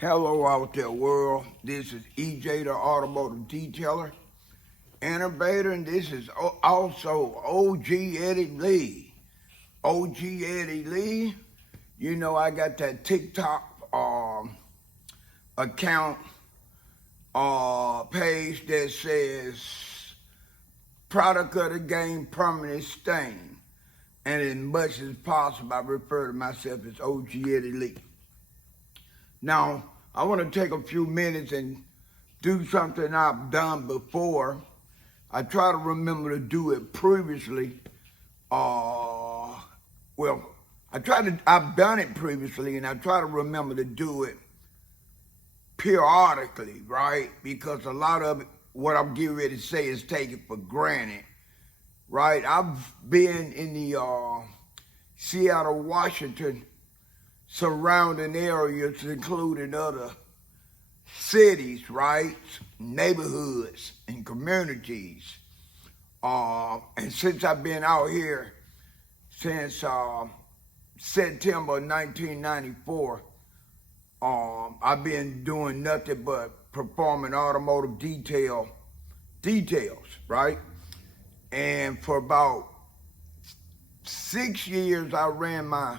Hello out there world, this is EJ the Automotive Detailer, Innovator, and this is also OG Eddie Lee. OG Eddie Lee, you know I got that TikTok account page that says product of the game permanent stain. And as much as possible I refer to myself as OG Eddie Lee. Now, I want to take a few minutes and do something I've done before. I try to remember to do it previously. I've done it previously, and I try to remember to do it periodically, right? Because a lot of it, what I'm getting ready to say is taken for granted, right? I've been in the Seattle, Washington, surrounding areas, including other cities, right? Neighborhoods and communities. And since I've been out here since September 1994, I've been doing nothing but performing automotive details, right? And for about 6 years, I ran my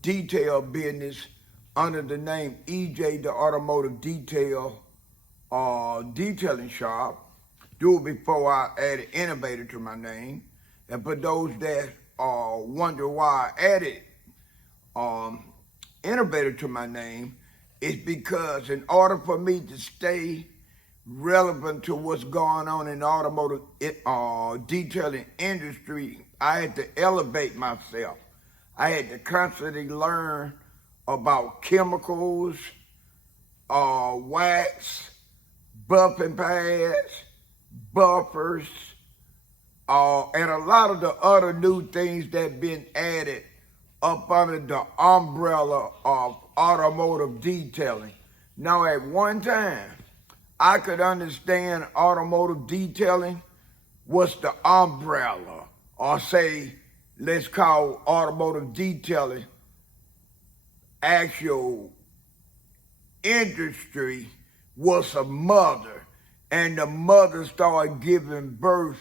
detail business under the name EJ the Automotive Detailing Shop. Do it before I added Innovator to my name. And for those that wonder why I added Innovator to my name, it's because in order for me to stay relevant to what's going on in the automotive detailing industry, I had to elevate myself. I had to constantly learn about chemicals, wax, buffing pads, buffers, and a lot of the other new things that been added up under the umbrella of automotive detailing. Now, at one time, I could understand automotive detailing was the umbrella, or say, let's call automotive detailing actual industry was a mother, and the mother started giving birth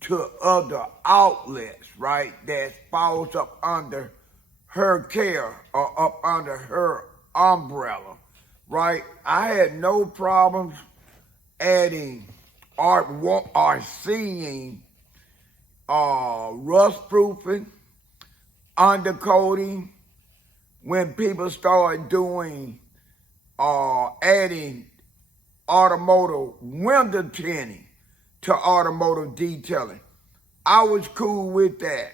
to other outlets, right, that falls up under her care or up under her umbrella, right? I had no problems adding or seeing rust proofing, undercoating. When people started doing, adding automotive window tinting to automotive detailing, I was cool with that.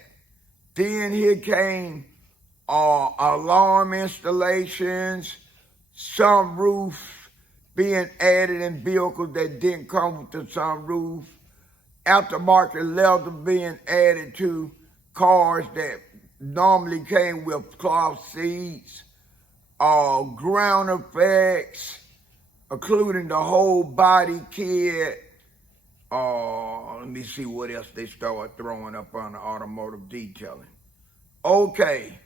Then here came alarm installations, sunroofs being added in vehicles that didn't come with the sunroof, aftermarket leather being added to cars that normally came with cloth seats, ground effects, including the whole body kit. Let me see what else they started throwing up on the automotive detailing. Okay,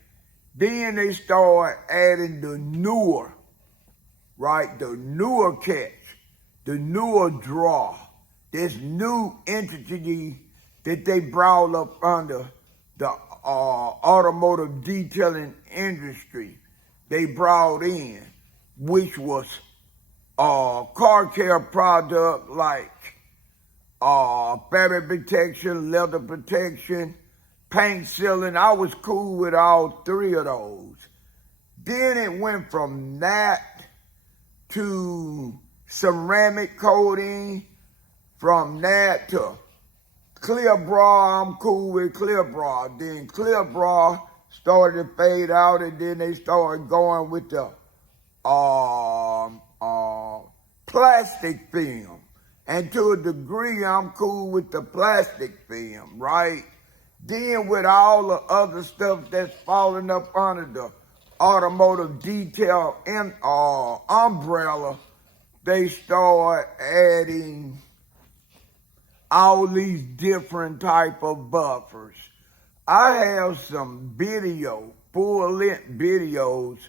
then they started adding the newer, right? The newer catch, the newer draw, this new entity that they brought up under the automotive detailing industry. They brought in, which was car care product like fabric protection, leather protection, paint sealing. I was cool with all three of those. Then it went from that to ceramic coating, from that to clear bra. I'm cool with clear bra. Then clear bra started to fade out, and then they started going with the plastic film. And to a degree, I'm cool with the plastic film, right? Then with all the other stuff that's falling up under the automotive detail and umbrella, they start adding all these different type of buffers. I have some full-length videos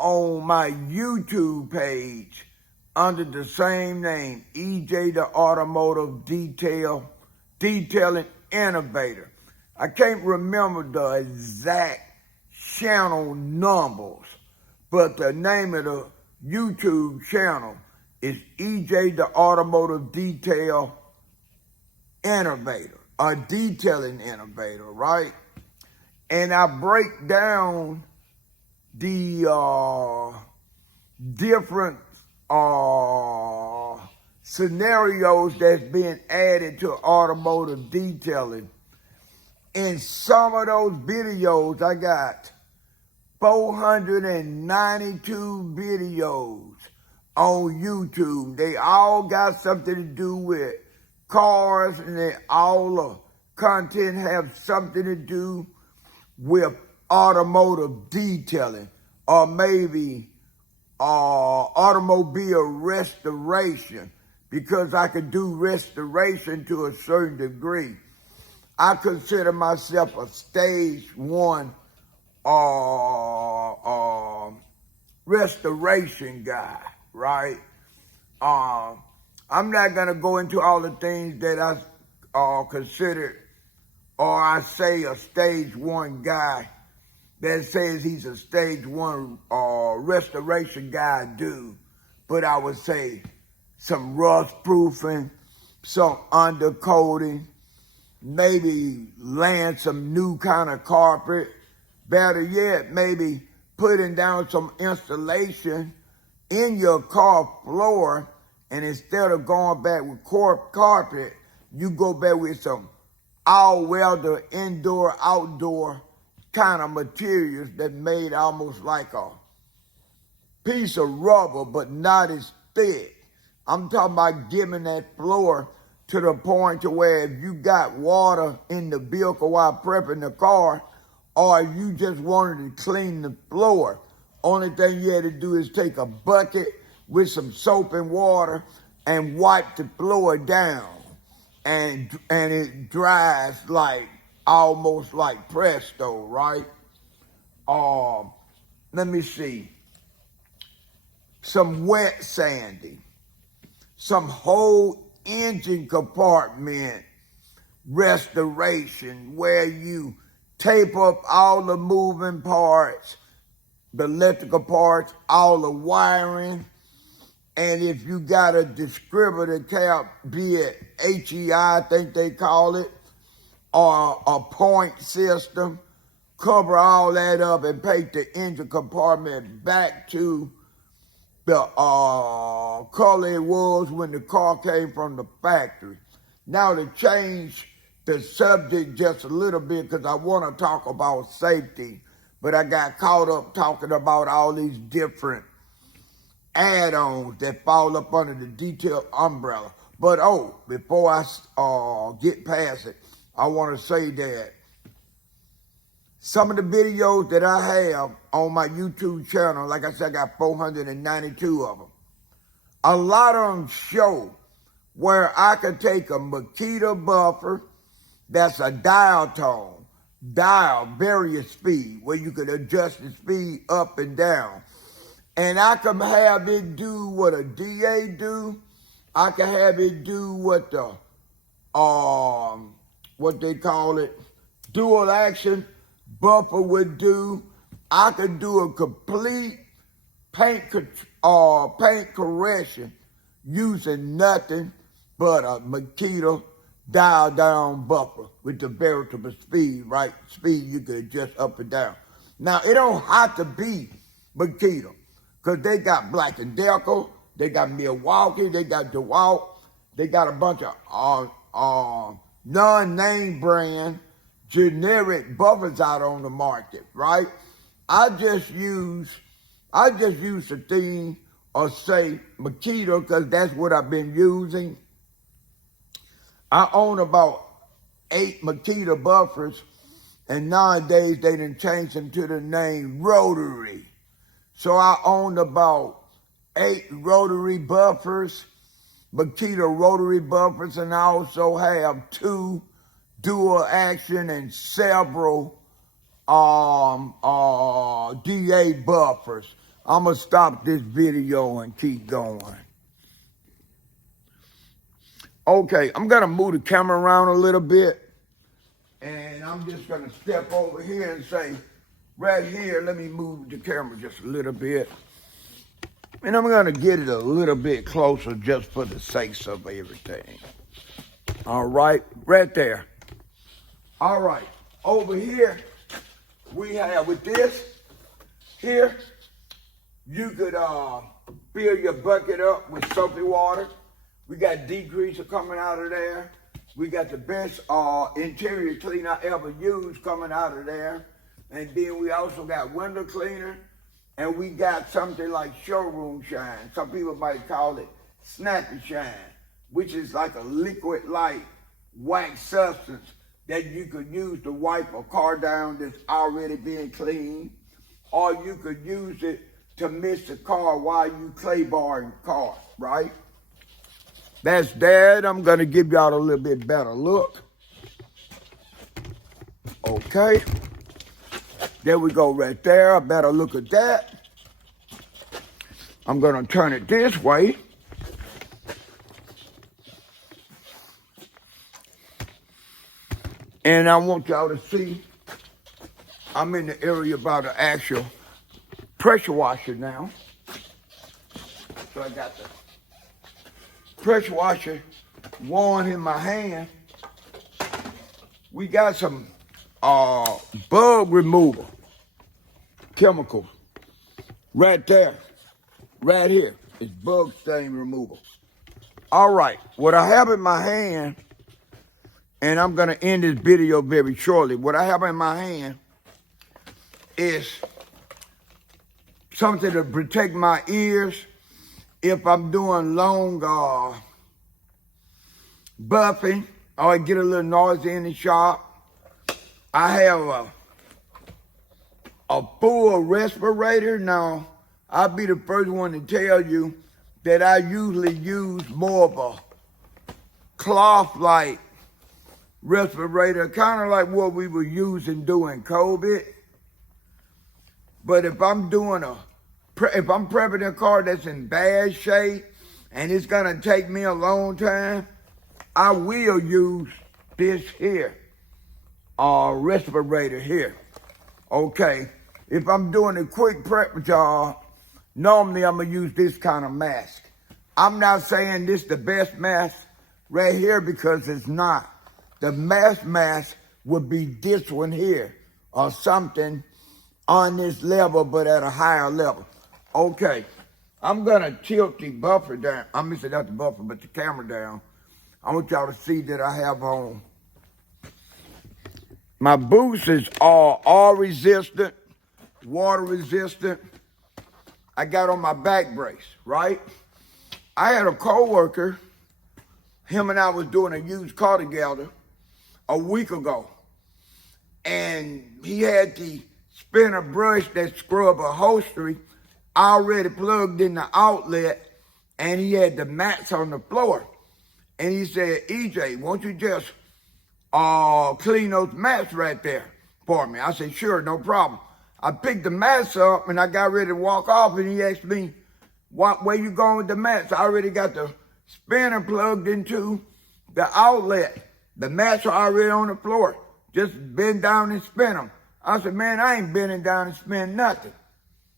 on my YouTube page under the same name, EJ the Automotive Detailing Innovator. I can't remember the exact channel numbers, but the name of the YouTube channel is EJ the Automotive Innovator, a detailing innovator, right? And I break down the different scenarios that's being added to automotive detailing. In some of those videos, I got 492 videos on YouTube. They all got something to do with cars, and they all the content have something to do with automotive detailing, or maybe automobile restoration, because I could do restoration to a certain degree. I consider myself a stage one restoration guy, right? I'm not gonna go into all the things that I consider, or I say a stage one guy that says he's a stage one restoration guy do, but I would say some rust proofing, some undercoating, maybe laying some new kind of carpet. Better yet, maybe putting down some insulation in your car floor, and instead of going back with carpet, you go back with some all-weather, indoor, outdoor kind of materials that made almost like a piece of rubber, but not as thick. I'm talking about giving that floor to the point to where if you got water in the vehicle while prepping the car, or you just wanted to clean the floor, only thing you had to do is take a bucket with some soap and water and wipe the floor down, and it dries like almost like presto, right? Let me see. Some wet sanding, some whole engine compartment restoration, where you tape up all the moving parts, the electrical parts, all the wiring, and if you got a distributor cap, be it HEI, I think they call it, or a point system, cover all that up and paint the engine compartment back to the color it was when the car came from the factory. Now, to change the subject just a little bit, because I want to talk about safety, but I got caught up talking about all these different add-ons that fall up under the detail umbrella. But before I get past it, I want to say that some of the videos that I have on my YouTube channel, like I said, I got 492 of them. A lot of them show where I could take a Makita buffer that's a dial tone, various speed, where you could adjust the speed up and down. And I can have it do what a DA do. I can have it do what the, what they call it, dual action buffer would do. I could do a complete paint correction using nothing but a Makita dial down buffer with the variable speed, right? Speed you could adjust up and down. Now, it don't have to be Makita, because they got Black & Decker, they got Milwaukee, they got DeWalt, they got a bunch of non-name brand generic buffers out on the market, right? I just use the thing, or say Makita, because that's what I've been using. I own about 8 Makita buffers, and nowadays they done changed them to the name Rotary. So I own about 8 rotary buffers, Makita rotary buffers, and I also have 2 dual action and several DA buffers. I'm going to stop this video and keep going. Okay, I'm going to move the camera around a little bit. And I'm just going to step over here and say, right here, let me move the camera just a little bit. And I'm going to get it a little bit closer just for the sake of everything. All right, right there. All right, over here, we have with this here, you could fill your bucket up with soapy water. We got degreaser coming out of there. We got the best interior cleaner I ever used coming out of there. And then we also got window cleaner. And we got something like showroom shine. Some people might call it snappy shine, which is like a liquid-like wax substance that you could use to wipe a car down that's already being cleaned. Or you could use it to mist the car while you clay barring cars, right? That's that. I'm going to give y'all a little bit better look. Okay. There we go right there. A better look at that. I'm going to turn it this way. And I want y'all to see I'm in the area about the actual pressure washer now. So I got the pressure washer warm in my hand. We got some bug removal chemicals right there, right here. It's bug stain removal. All right, what I have in my hand, and I'm gonna end this video very shortly. What I have in my hand is something to protect my ears if I'm doing long buffing or I get a little noisy in the shop. I have a full respirator. Now, I'll be the first one to tell you that I usually use more of a cloth-like respirator, kind of like what we were using during COVID. But if I'm doing if I'm prepping a car that's in bad shape and it's gonna take me a long time, I will use this here, respirator here. Okay, if I'm doing a quick prep job, normally I'm gonna use this kind of mask. I'm not saying this is the best mask right here because it's not. The best mask would be this one here or something on this level but at a higher level. Okay, I'm gonna tilt the buffer down. I'm missing not the buffer, but the camera down. I want y'all to see that I have on. My boots is all resistant, water resistant. I got on my back brace, right? I had a coworker, him and I was doing a used car together a week ago. And he had the spinner brush that scrub upholstery already plugged in the outlet, and he had the mats on the floor. And he said, EJ, won't you just clean those mats right there for me? I said, sure, no problem. I picked the mats up and I got ready to walk off, and he asked me, where you going with the mats? I already got the spinner plugged into the outlet. The mats are already on the floor. Just bend down and spin them. I said, man, I ain't bending down and spin nothing.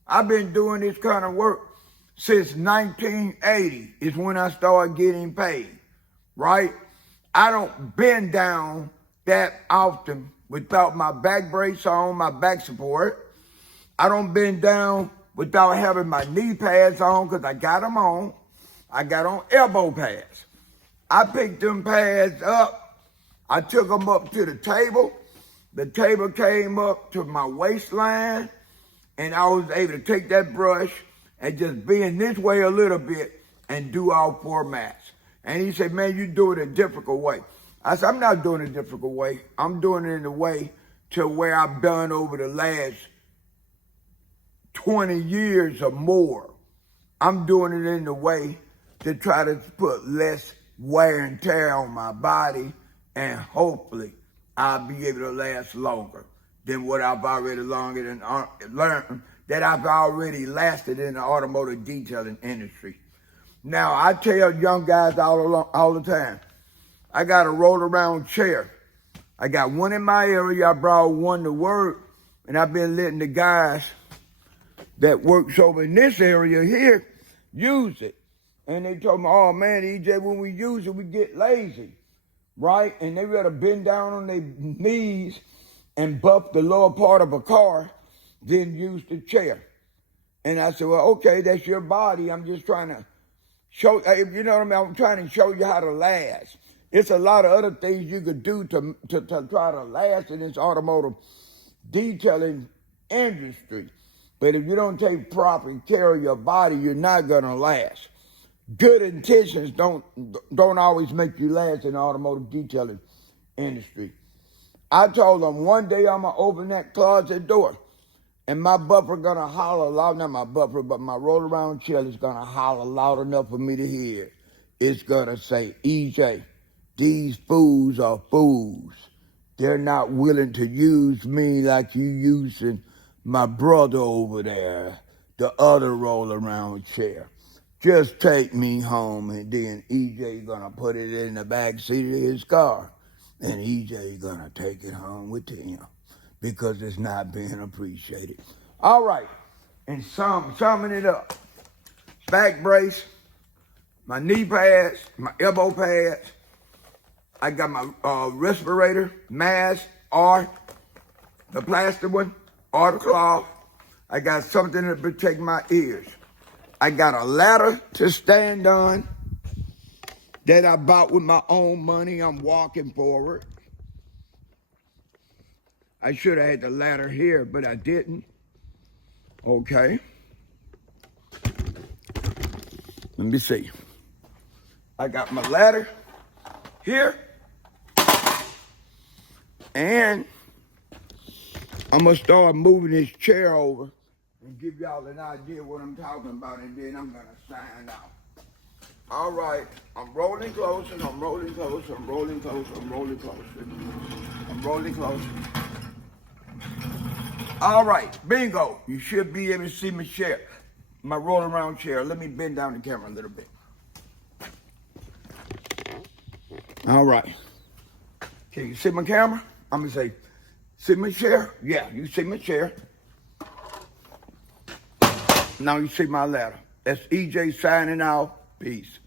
I've been doing this kind of work since 1980 is when I started getting paid, right? I don't bend down that often without my back brace on, my back support. I don't bend down without having my knee pads on because I got them on. I got on elbow pads. I picked them pads up. I took them up to the table. The table came up to my waistline, and I was able to take that brush and just bend this way a little bit and do all four mats. And he said, man, you do it a difficult way. I said, I'm not doing it a difficult way. I'm doing it in a way to where I've done over the last 20 years or more. I'm doing it in the way to try to put less wear and tear on my body, and hopefully I'll be able to last longer than what I've already learned that I've already lasted in the automotive detailing industry. Now, I tell young guys all the time, I got a roll-around chair. I got one in my area. I brought one to work, and I've been letting the guys that works over in this area here use it. And they told me, oh man, EJ, when we use it, we get lazy, right? And they rather bend down on their knees and buff the lower part of a car than use the chair. And I said, well, okay, that's your body. I'm just trying to show, you know what I mean? I'm trying to show you how to last. It's a lot of other things you could do to try to last in this automotive detailing industry. But if you don't take proper care of your body, you're not gonna last. Good intentions don't always make you last in the automotive detailing industry. I told them one day I'm gonna open that closet door and my buffer gonna holler loud, not my buffer, but my roll around chair is gonna holler loud enough for me to hear. It's gonna say, EJ, these fools are fools. They're not willing to use me like you using my brother over there, the other roll around chair. Just take me home, and then EJ gonna put it in the back seat of his car, and EJ gonna take it home with him because it's not being appreciated. All right, and summing it up: back brace, my knee pads, my elbow pads. I got my respirator, mask, or the plastic one, or the cloth. I got something to protect my ears. I got a ladder to stand on that I bought with my own money. I'm walking forward. I should have had the ladder here, but I didn't. Okay. Let me see. I got my ladder here. And I'm gonna start moving this chair over and give y'all an idea what I'm talking about, and then I'm gonna sign out. All right, I'm rolling closer, I'm rolling closer, I'm rolling closer, I'm rolling closer. I'm rolling closer. All right, bingo. You should be able to see my chair, my roll around chair. Let me bend down the camera a little bit. All right. Can you see my camera? I'm gonna say, see my chair? Yeah, you see my chair. Now you see my ladder. That's EJ signing out. Peace.